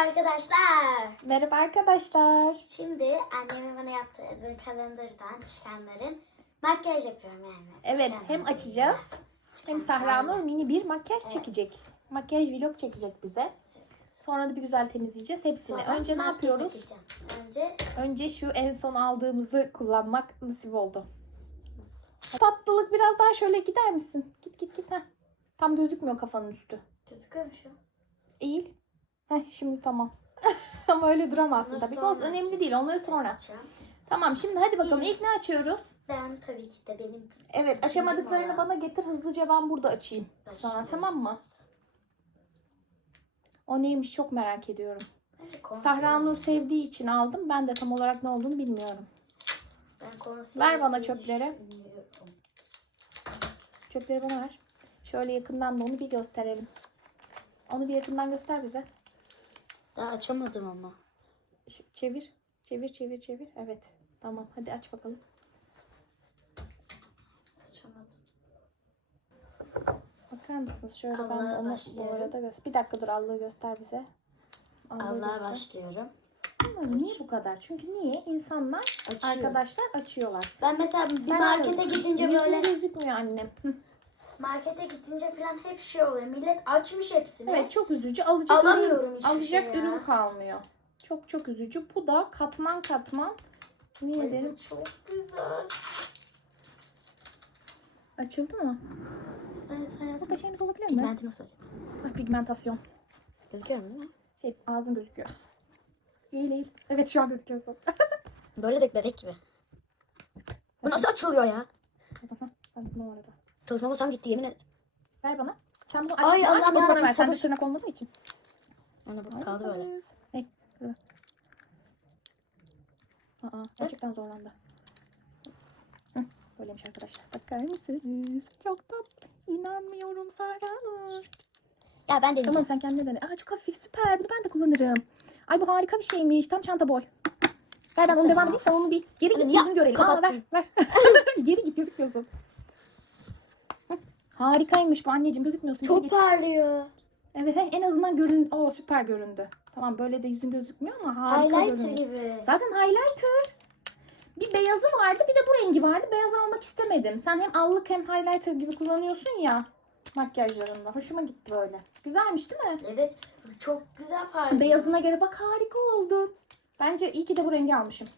arkadaşlar. Merhaba arkadaşlar. Şimdi annemin bana yaptığı Edwin Calendar'dan çıkanların makyaj yapıyorum yani. Evet hem açacağız hem Sahra Nur mini bir makyaj Evet. çekecek. Makyaj vlog çekecek bize. Sonra da bir güzel temizleyeceğiz hepsini. Sonra Önce ne yapıyoruz? Önce Önce şu en son aldığımızı kullanmak nasip oldu. Tatlılık biraz daha şöyle gider misin? Git git git. Heh. Tam gözükmüyor kafanın üstü. gözüküyor mu şu? Eğil. Heh, şimdi tamam. Ama öyle duramazsın Onları tabii. Olsun sonra önemli değil. Onları sonra. Açacağım. Tamam şimdi hadi bakalım. İlk ne açıyoruz? Ben tabii ki de benim Evet numara. bana getir hızlıca ben burada açayım. Sana Başlıyorum. tamam mı? O neymiş çok merak ediyorum. Sahra Nur sevdiği için aldım. Ben de tam olarak ne olduğunu bilmiyorum. Ben Ver bana çöpleri. Çöpleri bana ver. Şöyle yakından da onu bir gösterelim. Onu bir yakından göster bize. Daha açamadım ama. Şu- Çevir. Çevir çevir çevir. Evet. Tamam hadi aç bakalım. Açamadım. Bakar mısınız? Şöyle ben de Allah'a onu bu başlıyorum. arada göster. Bir dakika dur Allah'ı göster bize. Allah'a başlıyorum. Bunlar niye bu kadar? Çünkü niye? insanlar Açıyor. arkadaşlar açıyorlar. Ben mesela bir Ben markete anladım. gidince böyle gözükmüyor annem. Markete gidince falan hep şey oluyor. Millet açmış hepsini. Evet çok üzücü. Alacak Alamıyorum ürün, alacak şey ya. ürün kalmıyor. Çok çok üzücü. Bu da katman katman. Niye Ay, ederim? bu çok güzel. Açıldı mı? Evet Bu hayatım. da şeyimiz olabilir mi? Pigmenti nasıl acaba? Ah, pigmentasyon. Gözüküyor mu değil? Şey ağzın gözüküyor. Eğil eğil. Evet şu an gözüküyorsun. Böyle de bebek gibi. Bu nasıl açılıyor ya? Hadi bunu orada. Tırnamasam gitti yemin ederim. Ver bana. Sen bunu aç. Ay, aç Allah'ım bak yarabbim, ver. Sende tırnak olmadığı için. Ana bu kaldı böyle. Hey, dur. Aa, gerçekten zorlandı. Hı, Böyleymiş arkadaşlar. Bakar mısınız? Çok tatlı. İnanmıyorum Sara Nur. Ya ben deneyeceğim. Tamam sen kendine dene. Aa çok hafif süper. Bunu ben de kullanırım. Ay bu harika bir şeymiş. Tam çanta boy. Ver ben onu devam edeyim. Sen onu bir geri git yüzünü görelim. Aa, ver kapattım. ver. geri git gözükmüyorsun. Harikaymış bu anneciğim gözükmüyorsun. Çok parlıyor. Evet en azından görün. Oo süper göründü. Tamam böyle de yüzün gözükmüyor ama harika Highlighter görünüyor. gibi. Zaten highlighter. Bir beyazı vardı bir de bu rengi vardı. Beyaz almak istemedim. Sen hem allık hem highlighter gibi kullanıyorsun ya makyajlarında. Hoşuma gitti böyle. Güzelmiş değil mi? Evet. Çok güzel parlıyor. Beyazına göre bak harika oldun. Bence iyi ki de bu rengi almışım.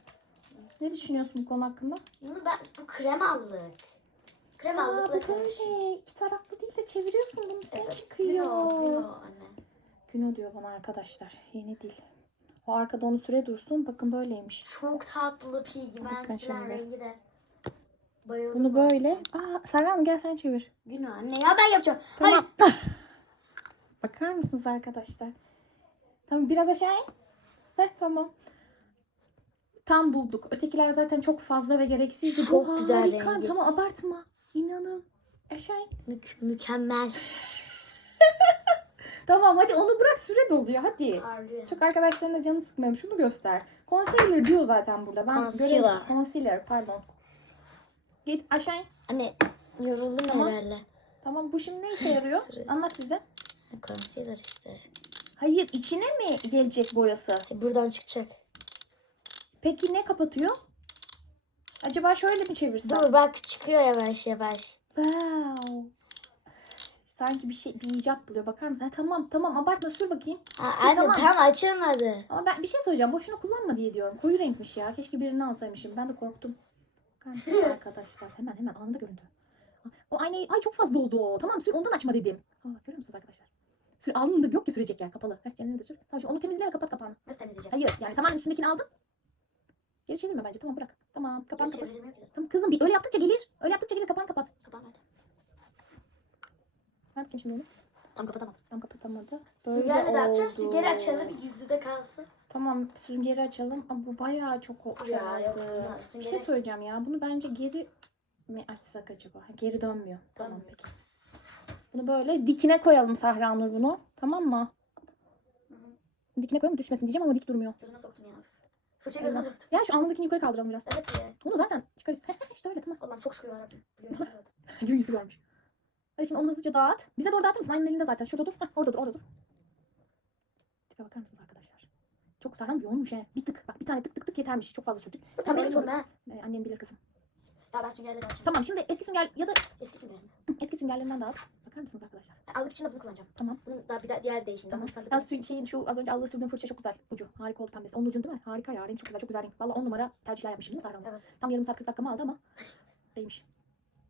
Ne düşünüyorsun bu konu hakkında? Bunu ben, bu krem allık. Krem Aa, allıkla bu karışık. böyle. İki taraflı değil de çeviriyorsun. Bunun üstüne Evet. çıkıyor. Vino anne. Güno diyor bana arkadaşlar. Yeni değil. O arkada onu süre dursun. Bakın böyleymiş. Çok tatlı pigment Bakın falan şimdi. rengi de. Bayıldım. Bunu böyle. Aa Serra Hanım gel sen çevir. Günah anne ya ben yapacağım. Tamam. Bakar mısınız arkadaşlar? Tamam biraz aşağı in. Heh, tamam. Tam bulduk. Ötekiler zaten çok fazla ve gereksizdi. Çok Bu güzel harika. rengi. Tamam abartma. İnanın. Aşağı in. Mük- mükemmel. Tamam hadi onu bırak süre doluyor hadi. Parlıyor. Çok arkadaşlarına canı sıkmayalım. Şunu göster. Concealer diyor zaten burada. Ben Concealer. Concealer pardon. Git aşağı in. Anne yoruldum Tamam. herhalde. Tamam bu şimdi ne işe yarıyor? Anlat bize. Concealer işte. Hayır içine mi gelecek boyası? Buradan çıkacak. Peki ne kapatıyor? Acaba şöyle mi çevirsem? Dur bak çıkıyor yavaş yavaş. Wow. Sanki bir şey bir icat buluyor. Bakar mısın? Ha, tamam tamam abartma sür bakayım. Ha, Dur, anne tamam. tam açılmadı. Ama ben bir şey söyleyeceğim. Boşuna kullanma diye diyorum. Koyu renkmiş ya. Keşke birini alsaymışım. Ben de korktum. Bakar arkadaşlar? Hemen hemen anında göründü. O aynayı ay çok fazla oldu o. Tamam sür ondan açma dedim. Aa, görüyor musunuz arkadaşlar? Sür alnında yok ki sürecek yer kapalı. Heh, de sür. Tamam onu temizle ve kapat kapağını. Nasıl temizleyeceğim? Hayır yani tamamen üstündekini aldın. Geri çevirme bence. Tamam bırak. Tamam kapan kapat. Tamam kızım bir öyle yaptıkça gelir. Öyle yaptıkça gelir kapan kapat. Kapan nerede? Ver bakayım şimdi onu. Tam kapatamam. Tam kapatamadı. Süngerle de açacağım. oldu. Süngeri açalım. Yüzü de kalsın. Tamam süngeri açalım. Ama bu bayağı çok o- Ya, çoğaldı. yok, bunlar Bir süngeri- şey söyleyeceğim ya. Bunu bence geri mi açsak acaba? Ha, Geri dönmüyor. Tamam Dönmüyor. peki. Bunu böyle dikine koyalım Sahra Nur bunu. Tamam mı? Dikine koyalım düşmesin diyeceğim ama dik durmuyor. Gözüme soktum ya. Fırça Allah. soktum. Ya şu alnındakini yukarı kaldıralım biraz. Evet ya. Bunu zaten çıkarız. işte öyle tamam. Allah'ım çok şükür yarabbim. Gün yüzü görmüş. Hadi şimdi onu hızlıca dağıt. Bize doğru dağıtır mısın? Aynı elinde zaten. Şurada dur. Heh, orada dur orada dur. Tipe bakar mısınız arkadaşlar? Çok Serhan yoğunmuş he. Bir tık. Bak bir tane tık tık tık yetermiş. Çok fazla sürdük. Tam benim çok- bunda. Ee, annem bilir kızım. Ya ben süngerleri açacağım. Tamam şimdi eski sünger ya da Eski süngerim. eski süngerlerinden dağıt. Bakar mısınız arkadaşlar? Aldık için de bunu kullanacağım. Tamam. Bunun daha bir de diğer değişim. Tamam. Tamam. Ya sü- şeyin şu az önce aldığı sürdüğüm fırça çok güzel. Ucu. Harika oldu pembesi. Onun ucun değil mi? Harika ya. Renk çok güzel. Çok güzel renk. Valla on numara tercihler yapmışım değil mi Sahra Hanım? Evet. Tam yarım saat 40 dakikamı aldı ama değmiş.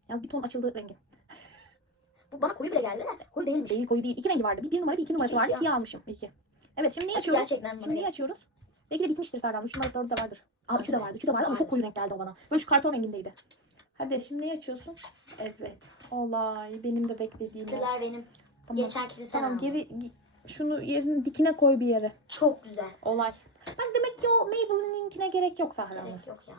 Yalnız bir ton açıldı rengi. Bu bana koyu bile geldi de. Koyu değilmiş. Değil koyu değil. İki rengi vardı. Bir, bir numara bir iki numarası İki, vardı. iki İkiyi almışım. İki. Evet şimdi neyi Açık açıyoruz? gerçekten Şimdi neyi geldi. açıyoruz? Belki de bitmiştir Hanım. Şu numarası dördü de vardır. Aa üçü de vardı. Üçü de vardı ama çok koyu renk geldi o bana. Böyle şu karton rengindeydi. Hadi şimdi neyi açıyorsun? Evet. Olay. Benim de beklediğim. o. Benim. Tamam. Geçenkisi sen Tamam aldın. geri şunu yerin dikine koy bir yere. Çok güzel. Olay. Bak demek ki o Maybelline'inkine gerek yok Hanım. Gerek yok ya.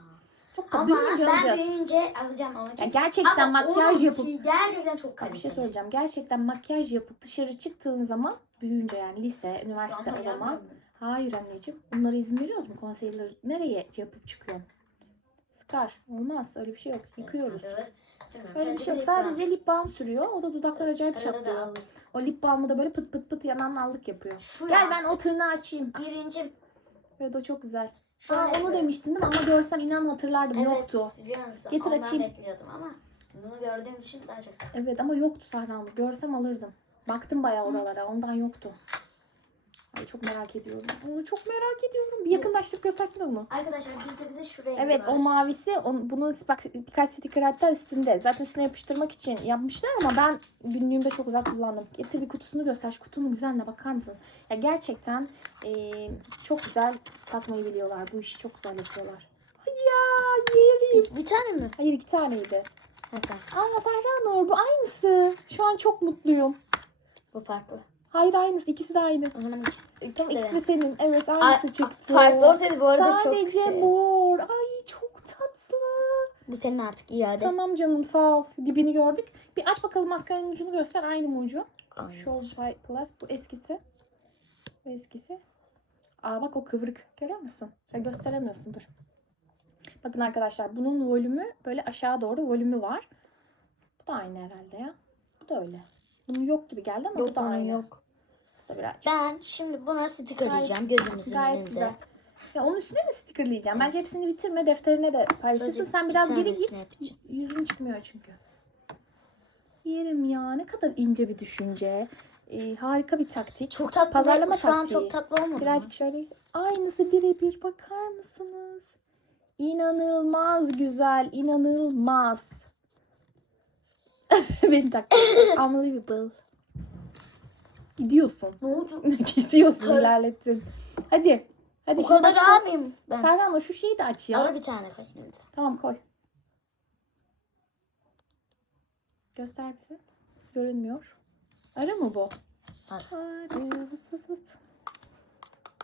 Çok da Ama büyüyünce ben alacağız. büyüyünce alacağım onu. Ya gerçekten makyaj yapıp Gerçekten çok Bak kaliteli. bir şey söyleyeceğim. Gerçekten makyaj yapıp dışarı çıktığın zaman büyüyünce yani lise, üniversite o zaman. Hayır anneciğim. Bunlara izin veriyoruz mu? Concealer nereye yapıp çıkıyorsun? Sıkar. Olmaz. Öyle bir şey yok. Yıkıyoruz. Öyle bir şey yok. Sadece lip balm sürüyor. O da dudaklar acayip çatlıyor. O lip balmı da böyle pıt pıt pıt yanan allık yapıyor. Şu Gel ya. ben o tırnağı açayım. Birinci. Evet o çok güzel. Şöyle Aa, onu demiştin değil mi? Ama görsem inan hatırlardım. Evet, Yoktu. biliyor musun? Getir Ondan açayım. bekliyordum ama bunu gördüğüm için daha çok sevdim. Evet ama yoktu Sahra Hanım. Görsem alırdım. Baktım bayağı oralara. Ondan yoktu. Ay çok merak ediyorum. Onu çok merak ediyorum. Bir yakınlaştırıp göstersene onu. Arkadaşlar bizde bize şu rengi Evet o mavisi on, bunun bak birkaç sticker hatta üstünde. Zaten üstüne yapıştırmak için yapmışlar ama ben günlüğümde çok güzel kullandım. Getir bir kutusunu göster. Şu kutunun güzelliğine bakar mısın? Ya gerçekten eee, çok güzel satmayı biliyorlar. Bu işi çok güzel yapıyorlar. Ay ya yerim. Bir tane mi? Hayır iki taneydi. Mesela. Aa Serra Nur bu aynısı. Şu an çok mutluyum. Bu farklı. Hayır aynısı. ikisi de aynı. O zaman ikisi, ikisi Tamam de. ikisi de senin. Evet aynısı çıktı. Farklı olsaydı bu arada Sadece çok şey. mor. Ay çok tatlı. Bu senin artık iade. Tamam canım sağ ol. Dibini gördük. Bir aç bakalım maskaranın ucunu göster. Aynı mı ucu? Aynen. Show Plus. Bu eskisi. Bu eskisi. Aa bak o kıvrık. Görüyor musun? Sen gösteremiyorsun dur. Bakın arkadaşlar bunun volümü böyle aşağı doğru volümü var. Bu da aynı herhalde ya. Bu da öyle. Bunun yok gibi geldi ama bu Yok da bunun aynı. yok. Birazcık. Ben şimdi buna stickerlayacağım gözünüzün Gayet önünde. güzel. Ya onun üstüne mi stickerlayacağım? Bence hepsini bitirme. Defterine de paylaşırsın. Sadece Sen bir biraz geri git. yapacağım. Yüzün çıkmıyor çünkü. Yerim ya ne kadar ince bir düşünce. Ee, harika bir taktik. Çok tatlı. Pazarlama mi? Şu an taktiği. çok tatlı olmadı mı? Birazcık şöyle aynısı birebir bakar mısınız? İnanılmaz güzel, inanılmaz. Benim taktiğim. Unbelievable. Gidiyorsun. Ne oldu? Gidiyorsun, Tabii. ilerlettin. Hadi. Hadi O şimdi kadar başka. almayayım ben. Serhan şu şeyi de aç ya. Ara bir tane koy. şimdi. Tamam koy. Göster bize. Görünmüyor. Arı mı bu? Arı. Arı. Vıs vıs vıs.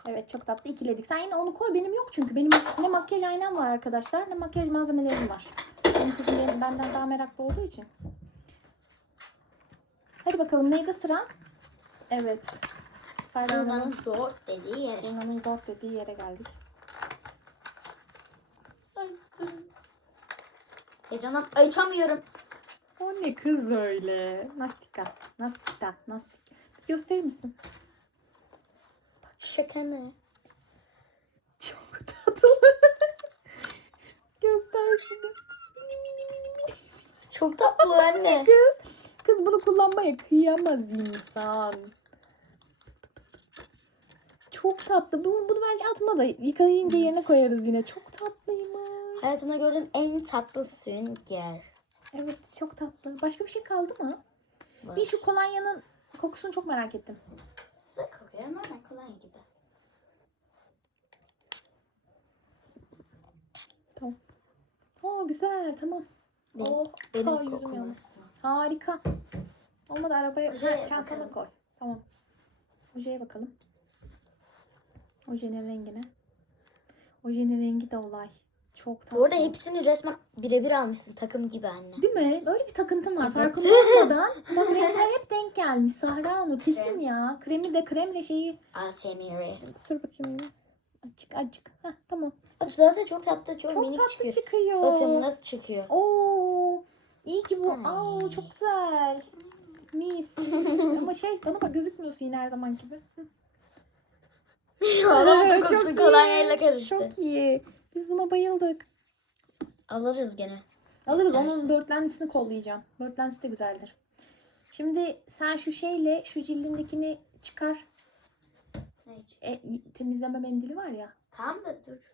Evet çok tatlı ikiledik. Sen yine onu koy. Benim yok çünkü. Benim ne makyaj aynam var arkadaşlar ne makyaj malzemelerim var. Benim kızım benim, benden daha meraklı olduğu için. Hadi bakalım neydi sıra? Evet. Sırmanın Serhan'ın zor dediği yere. Serhan'ın zor dediği yere geldik. Heyecandan açamıyorum. O ne kız öyle? Nastika. Nastika. Nastik. Gösterir misin? Şaka mı? Çok tatlı. Göster şimdi. Mini mini mini mini. Çok tatlı anne. Kız. Kız bunu kullanmaya kıyamaz insan. Çok tatlı. Bunu, bunu bence atma da yıkayınca yerine Evet. koyarız yine. Çok tatlıymış. Hayatımda gördüğüm en tatlı sünger. Evet çok tatlı. Başka bir şey kaldı mı? var. Bir şu kolonyanın kokusunu çok merak ettim. Güzel kokuyor ama ben kolay gibi. Tamam. Oo güzel tamam. Benim, Oh, benim aa, yüzüm. Harika. Olmadı arabaya Ojeye çantana bakalım. koy. Tamam. Ojeye bakalım. Ojenin rengine. Ojenin rengi de olay. Çok tatlı. Bu arada hepsini resmen birebir almışsın takım gibi anne. Değil mi? Böyle bir takıntım var. Evet. Farkında olmadan. Bak renkler hep denk gelmiş. Sahra onu kesin ya. Kremi de kremle şeyi. ASMR. Sür bakayım. yine. Azıcık azıcık. Heh, tamam. Bak zaten çok tatlı, çok, Çok minik tatlı çıkıyor. çıkıyor. Bakın nasıl çıkıyor. Oo. İyi ki bu. Ay. Aa, çok güzel. Mis. Ama şey bana bak gözükmüyorsun yine her zaman gibi. Kolonya kokusu kolonyayla karıştı. Çok iyi. Biz buna bayıldık. Alırız gene. Alırız. Tersi. Onun börtlenlisini kollayacağım. Börtlenlisi de güzeldir. Şimdi sen şu şeyle şu cildindekini çıkar. İçin? E, temizleme mendili var ya. Tamam da dur.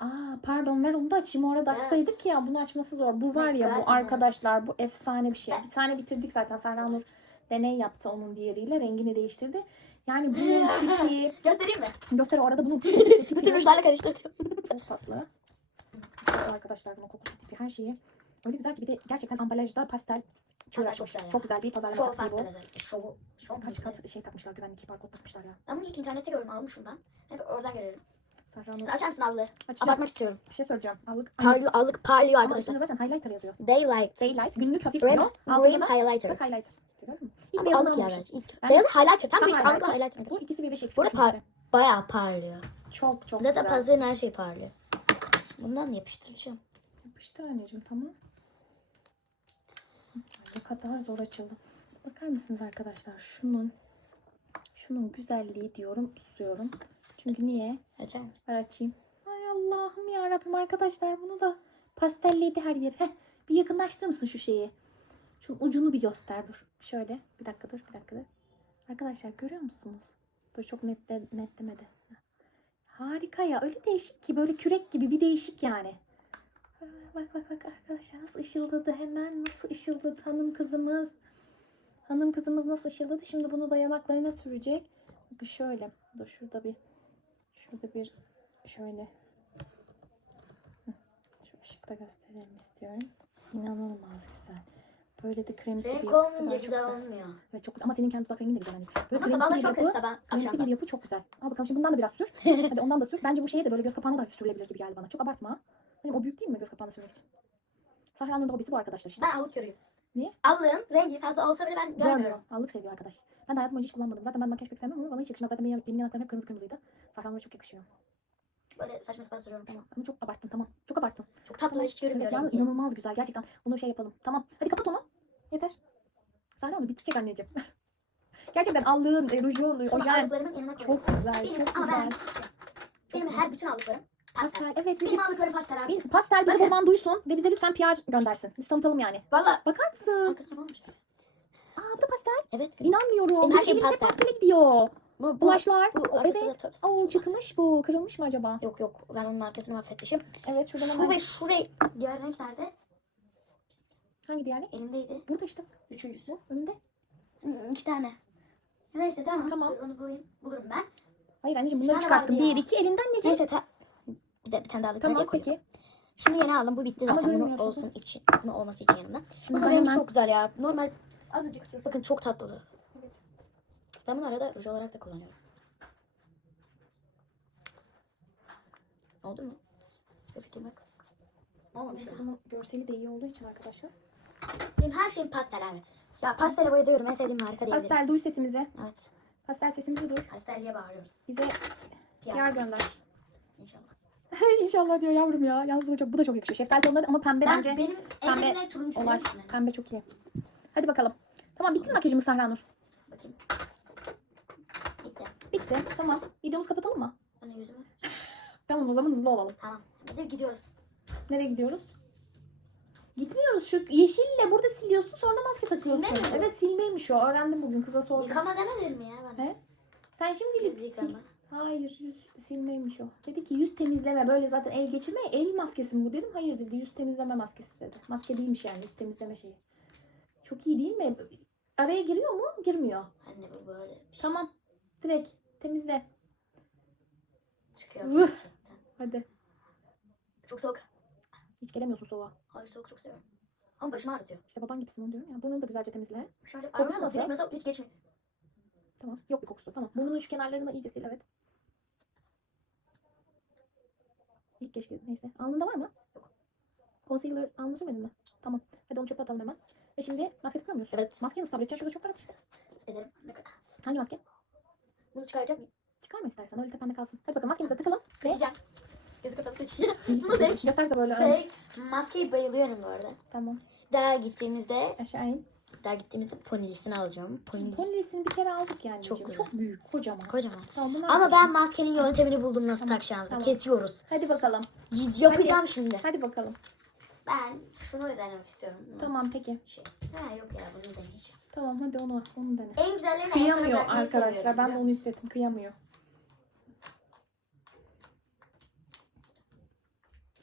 Aa pardon ver onu da açayım. Orada Evet. açsaydık ya. Bunu açması zor. Bu var ya bu arkadaşlar. Bu efsane bir şey. Bir tane bitirdik zaten. Serra Nur deney yaptı onun diğeriyle. Rengini değiştirdi. Yani bunun tipi. Göstereyim mi? Göster o arada bunun Bütün rujlarla karıştırdım. Çok tatlı. Çok arkadaşlar bunun kokusu tipi her şeyi. Öyle güzel ki bir de gerçekten ambalajda pastel. Pastel Çok, güzel çok güzel bir pazarlama Şov taktiği pastel bu. özellikle. Şovu. Şov Kaç kat şey takmışlar güvenlik barkod takmışlar ya. Ben bunu ilk internette gördüm. Aldım şundan. Hep oradan görüyorum. Serra Nur Açar mısın allığı? açacağım. Abartmak istiyorum. Bir şey söyleyeceğim. Allık. Parlıyor, allık parlıyor Ama arkadaşlar. üstünde zaten highlighter yazıyor. Daylight. Daylight günlük hafif Red, diyor. Green da Highlighter. bak highlighter. Görüyor musun? İlk Ama beyazını allık ya almışız. bence. ilk. Ben- Beyaz highlighter. Tam Tam bir highlighter. highlighter. Bu ikisi birleşik. Burada Çok par-. Bayağı parlıyor. Çok çok Zaten güzel. pazarın her şey parlıyor. Bundan yapıştıracağım. Yapıştır anneciğim tamam. Ne kadar zor açıldı. Bakar mısınız arkadaşlar şunun şunun güzelliği diyorum susuyorum. Çünkü niye? Açar mısın? Ver açayım. Ay Allah'ım ya Rabbim arkadaşlar bunu da pastelledi her yer. Heh, bir yakınlaştırır mısın şu şeyi? Şu ucunu bir göster dur. Şöyle bir dakika dur bir dakika dur. Arkadaşlar görüyor musunuz? Dur çok netle, netlemedi. Harika ya öyle değişik ki böyle kürek gibi bir değişik yani. Bak bak bak arkadaşlar nasıl ışıldadı hemen nasıl ışıldadı hanım kızımız. Hanım kızımız nasıl ışıldadı. Şimdi bunu da yanaklarına sürecek. Bakın şöyle. Dur şurada bir şurada bir şöyle şu ışıkta gösterelim istiyorum. İnanılmaz güzel. Böyle de kremsi bir Renk yapısı var. Çok güzel olmuyor. Evet çok güzel. Ama senin kendi dudak rengin de güzel. Hani. Böyle Ama kremsi bir çok karışsa ben Kremsi bir yapı çok güzel. Al bakalım şimdi bundan da biraz sür. Hadi ondan da sür. Bence bu şeye de böyle göz kapağına da hafif sürülebilir gibi geldi bana. Çok abartma. Hani o büyük değil mi göz kapağına sürmek için? Sahra Nur'un da hobisi bu arkadaşlar işte. Ben allık görüyorum. Niye? Allığın rengi fazla olsa bile ben Görmüyorum. görmüyorum. Allık seviyor arkadaş. Ben de hayatım boyunca hiç kullanmadım. Zaten ben makyaj pek sevmem ama bana hiç yakışmaz. Zaten benim, benim yanaklarım hep kırmızı kırmızıydı. Nur'a çok yakışıyor. Böyle saçma sapan sürüyorum. Tamam. Ama çok abarttın tamam. Çok abarttın. Çok tatlı hiç Evet görünmüyor. yalnız rengi. inanılmaz güzel. Gerçekten bunu şey yapalım. Tamam. Hadi kapat onu. Yeter. Sahra Nur bitecek anneciğim. Gerçekten allığın, e, rujun, ojen çok güzel. Benim, Çok ama güzel. ben, benim her bütün aldıklarım pastel. Pastel. Evet. Biz, Benim aldıklarım pastel abi. biz pastel bizi Bakın. duysun ve bize lütfen PR göndersin. Biz tanıtalım yani. Valla Bakar mısın? arkasına olmuş? Aa bu da pastel. Evet. İnanmıyorum. Her Bizim hep pastel. pastele gidiyor. Bu, bu, Bulaşlar. bu da evet. Oo çıkmış bu. Kırılmış mı acaba? Yok yok ben onun arkasını mahvetmişim. Evet şuradan Şu hemen. ve şu renk. Diğer renk nerede? Hangi diğerli? Elimdeydi. Burada işte. Üçüncüsü. Önünde. Hı, İki tane. Neyse tamam. Tamam. Dur, onu bulayım. Bulurum ben. Hayır anneciğim bunları çıkarttım. Bir iki elinden anneciğim. Neyse ta... Bir de bir tane daha alıp Tamam koyayım? peki. Şunu yeni aldım. Bu bitti Ama zaten. Görünmüyor olsun için. Bunu olması için yanımda. Şimdi Bunun ben rengi hemen- çok güzel ya. Normal. Azıcık sür. Bakın çok tatlı. Evet. Ben bunu arada ruj olarak da kullanıyorum. Oldu mu? Bir fikrim yok. Olmamış ya. Kızımın görseli de iyi olduğu için arkadaşlar. Benim her şeyim pastel abi. Ya pastele bayılıyorum. En sevdiğim marka diyebilirim. Pastel duy sesimizi. Evet. Pastel sesimizi duy. Pastelciye bağırıyoruz. Bize PR. PR gönder. İnşallah. İnşallah diyor yavrum ya. Yalnız bu da çok, bu da çok yakışıyor. Şeftali tonları ama pembe Ben, bence benim en pembe turuncu. olay. Pembe çok iyi. Hadi bakalım. Tamam bitti mi makyajımız Sahra Nur? Bakayım. Bitti. Bitti. Tamam. Videomuzu kapatalım mı? Ana yüzümü. Tamam o zaman hızlı olalım. Tamam. Hadi gidiyoruz. Nereye gidiyoruz? Gitmiyoruz. Şu yeşille burada siliyorsun sonra maske takıyorsun. Silme mi? Evet silmeymiş o. Öğrendim bugün kıza sordum. Yıkama demedin mi ya bana? He? Sen şimdi sil. Hayır yüz silmeymiş o. Dedi ki yüz temizleme böyle zaten el geçirme el maskesi mi bu dedim. Hayır dedi yüz temizleme maskesi dedi. Maske değilmiş yani yüz temizleme şeyi. Çok iyi değil mi? Araya giriyor mu? Girmiyor. Anne bu böyle bir şey Tamam. Direkt temizle. çıkıyor. Vıh. gerçekten. Hadi. Çok soğuk. Hiç gelemiyorsun soğuğa. Hayır soğuk çok seviyorum. Ama başımı ağrıtıyor. İşte baban gibisin onu diyorum ya. Burnunu da güzelce temizle. Şu an çok Kokusu nasıl? direkt mesela hiç geçmiyor. Tamam. Yok bir kokusu. Tamam. Burnunun şu kenarlarını iyice sil evet. İlk keşke neyse. Alnında var mı? Yok. Concealer alnına sürmedin mi? Tamam. Hadi onu çöpe atalım hemen. Ve şimdi maske takıyor muyuz? Evet. Maskeyi nasıl sabredeceksin? Şurada çok rahat işte. Ederim. Ne kadar- Hangi maske? Bunu çıkaracak mıyım? Çıkarma istersen. Öyle tepende kalsın. Hadi bakalım maskemizi de takalım. Seçeceğim. Gözü kapalı. İyi, Bunu seç. Göster de böyle. Seç. Maskeyi bayılıyorum bu arada. Tamam. Daha gittiğimizde Aşağı in. Daha gittiğimizde ponilisini alacağım. Ponilis. Ponylisini bir kere aldık yani. Çok güzel. çok büyük, kocaman. Kocaman. Tamam, Ama alacağım. ben maskenin yöntemini buldum nasıl Tamam, takacağımızı. tamam. Kesiyoruz. Hadi bakalım. Y- Yapacağım şimdi. Hadi bakalım. Ben şunu denemek istiyorum. Tamam peki. Şey. Ha, yok ya bunu deneyeceğim. Tamım hadi onu onu dene. En güzellerini en Kıyamıyor bırakmayı arkadaşlar. Ben de onu hissettim. Kıyamıyor.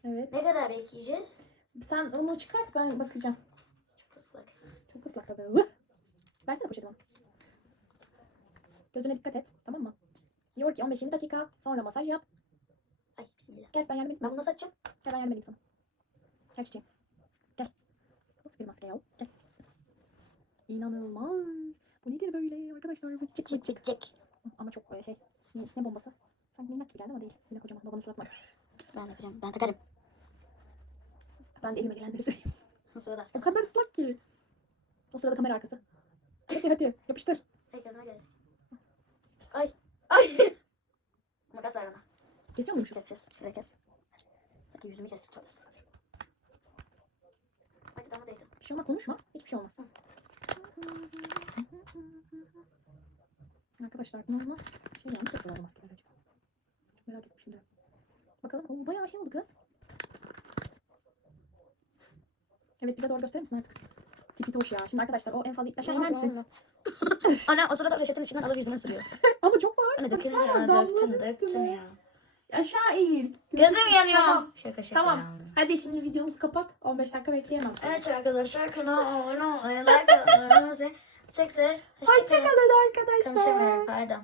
Evet. Ne kadar bekleyeceğiz? Sen onu çıkart ben bakacağım. Çok ıslak. Çok ıslak tabii. Vıh! Versene poşeti bana. Gözüne dikkat et. Tamam mı? Diyor ki 15-20 dakika sonra masaj yap. Ay bismillah. Gel ben yardım edeyim. Ben bunu nasıl açacağım? Gel ben yardım edeyim sana. Gel çiçeğim. Gel. Nasıl bir maske ya? Gel. İnanılmaz. Bu nedir böyle arkadaşlar? Bu çık çık çık. Çek. Ama çok e, şey. Ne, ne bombası? Sanki minnak gibi geldi ama değil. Yine kocaman. Babanın suratına. Ben yapacağım. Ben takarım. Ben de elime gelenleri süreyim. Sırada. O kadar ıslak ki. O sırada kamera arkası. Hadi hadi yapıştır. Ay gözüme gelecek. Ay. Ay. Makas ver bana. Kesiyor muymuş? Keseceğiz. Şuraya kes. Sanki yüzümü kestik. Islak. Hadi dama değdim. Bir şey olmaz konuşma. Hiçbir şey olmaz. Arkadaşlar bunlar nasıl şey yanlış yapıyorlar maskeler acaba? Çok merak ettim şimdi. Bakalım. Oo, bayağı şey oldu kız. Evet bize doğru gösterir misin artık? Tipi hoş ya. Şimdi arkadaşlar o en fazla ilk aşağı iner misin? Ana o sırada reçetin içinden alıp yüzüne sürüyor. Ama çok var. Anne dökülür ya. Döktün döktün ya. Aşağı eğil. Gözüm yanıyor. Tamam. Şaka şaka. Tamam. ya. Hadi şimdi videomuzu kapat. 15 dakika bekleyemem. Evet arkadaşlar kanala abone olmayı, like atmayı. Çok severiz. Hoşçakalın arkadaşlar. Konuşamıyorum pardon.